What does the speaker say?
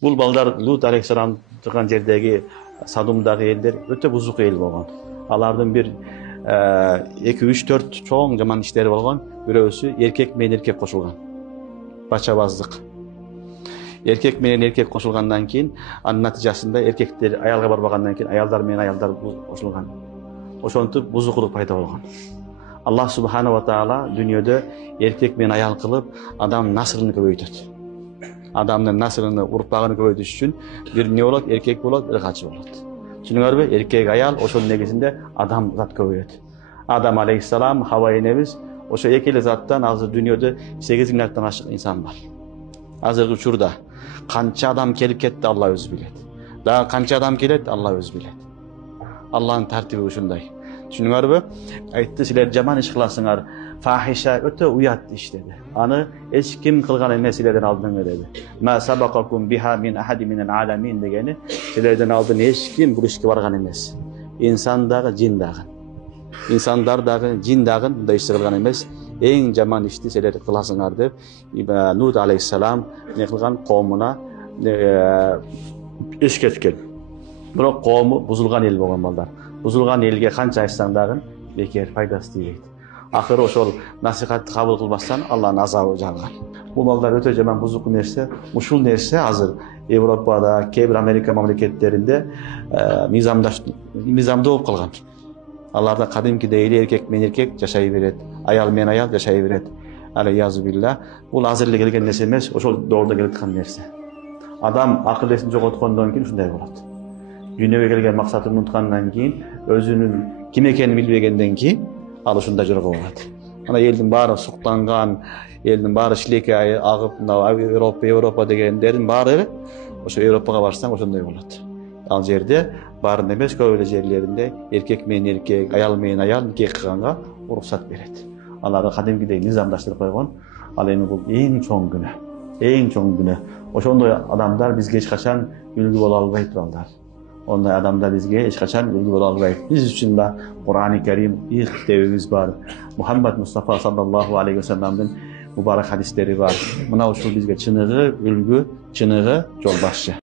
Бул балдар Лут алейхисалам турган жердеги Садумдагы элдер өтө бузук эл болгон. Алардын бир 2-3-4 чоң жаман иштери болгон. Бирөөсү эркек менен эркек кошулган. Бачабаздык. Эркек менен эркек кошулгандан кийин анын натыйжасында эркектер аялга барбагандан кийин аялдар менен аялдар кошулган. Ошентип бузукулук пайда болгон. Аллах субхана ва таала дүйнөдө эркек менен аял кылып адам насырын көбөйтөт. Адамдын насырын урпагын көбөйтүш үчүн бир эмне болот, эркек болот, бир качы болот. Түшүнүңөрбү? Эркек аял ошонун негизинде адам зат көбөйөт. Адам алейхиссалам, Хава энебиз ошо эки эле заттан азыр дүйнөдө 8 миллиарддан ашык инсан бар. Азыркы учурда канча адам келип кетти, Алла өзү билет. Дагы канча адам келет, Алла өзү билет. Алланын тартиби ушундай. Түшүнүңөрбү? Айтты, силер жаман иш кыласыңар. Фахиша өтө уят иш деди. Аны эч ким кылган эмес силерден алдыңар деди. Ма сабакакум биха мин ахади минал аламин дегени, силерден алдын эч ким бул ишке барган эмес. Инсан дагы, жин дагы. Инсандар дагы, жин дагы мындай иш кылган эмес. Эң жаман ишти силер кыласыңар деп Нут алейхиссалам не кылган коомуна эскерткен. Бирок коому бузулган эл болгон балдар. Бузулган элге канча айтсаң дагы бекер, пайдасы тийбейт. Акыры ошол насихатты кабыл кылбастан Алланын азабы жааган. Бул балдар өтө жаман бузук нерсе. Ушул нерсе азыр Европада, кээ бир Америка мамлекеттеринде мыйзамдуу болуп калган. Аларда кадимкидей эле эркек менен эркек жашай берет, аял менен аял жашай берет. Алейязу билла. Бул азыр эле келген нерсе эмес, ошол доордо келе аткан нерсе. Адам акыл эсин жоготкондон кийин ушундай болот. Дүйнөгө келген максатын унуткандан кийин, өзүнүн ким экенин билбегенден кийин ал ушундай жорго болот. Ана элдин баары суктанган, элдин баары шилекке агып, Европа дегендердин баары ошо Европага барсаң ошондой болот. Ал жерде баарын эмес, көп эле жерлеринде эркек менен эркек, аял менен аял нике кылганга уруксат берет. Аларды кадимкидей мыйзамдаштырып койгон. Ал эми бул эң чоң күнөө. Эң чоң күнөө. Ошондой адамдар бизге эч качан үлгү боло албайт балдар. Ондай адамдар бизге эч качан үлгү боло албайт. Биз үчүн да Кур'ан-ы Карим китебибиз бар. Мухаммад Мустафа саллаллаху алейхи ва салламдын мубарак хадистери бар. Мына ушул бизге чыныгы үлгү, чыныгы жол башчы.